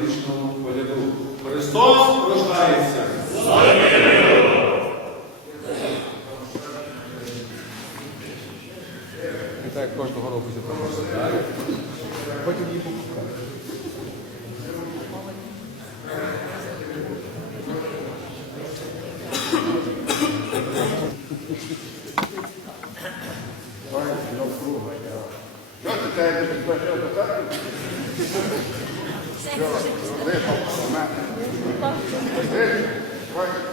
вічному погляду. Христос рождається! Так, кожного року запрошую. Бог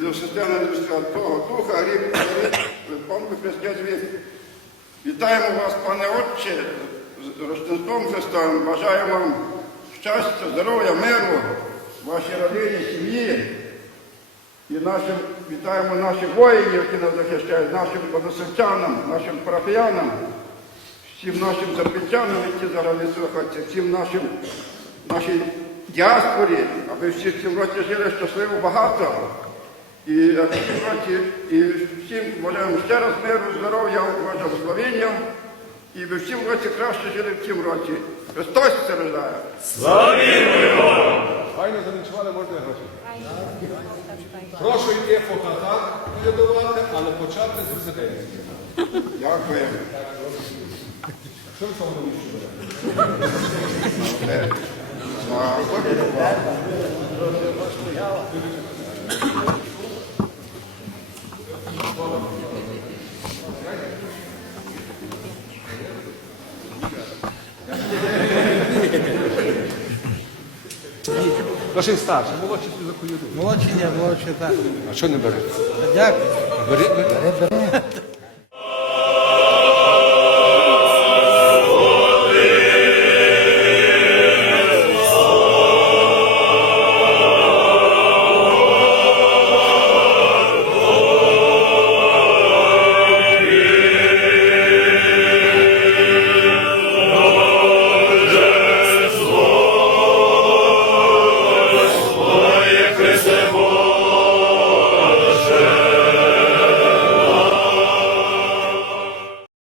до від Святого Духа, помпи Христець вік. Вітаємо вас, пане Отче, з Рождеством Христовим. Бажаємо вам щастя, здоров'я, миру, вашій родині, сім'ї. І нашим, вітаємо наших воїнів, які нас захищають, нашим односельчанам, нашим парафіянам, всім нашим зарпінчанам, які зараз слухаються, всім нашим, нашій діаспорі, аби всі в цьому році жили щасливо, багато. І е, і всім бажаємо ще раз миру, здоров'я, благословення. І ви всім році краще жили в цьому році. Христос це рождає. Файно заночували, можна і гроші. Прошу йти по хатах колядувати, але почати з резиденції. Дякую. Що ви цього Ваші старші, молодші тобі закоюють. Молодші ні, молодші так. А що не берете? Дякую. Бери, бери.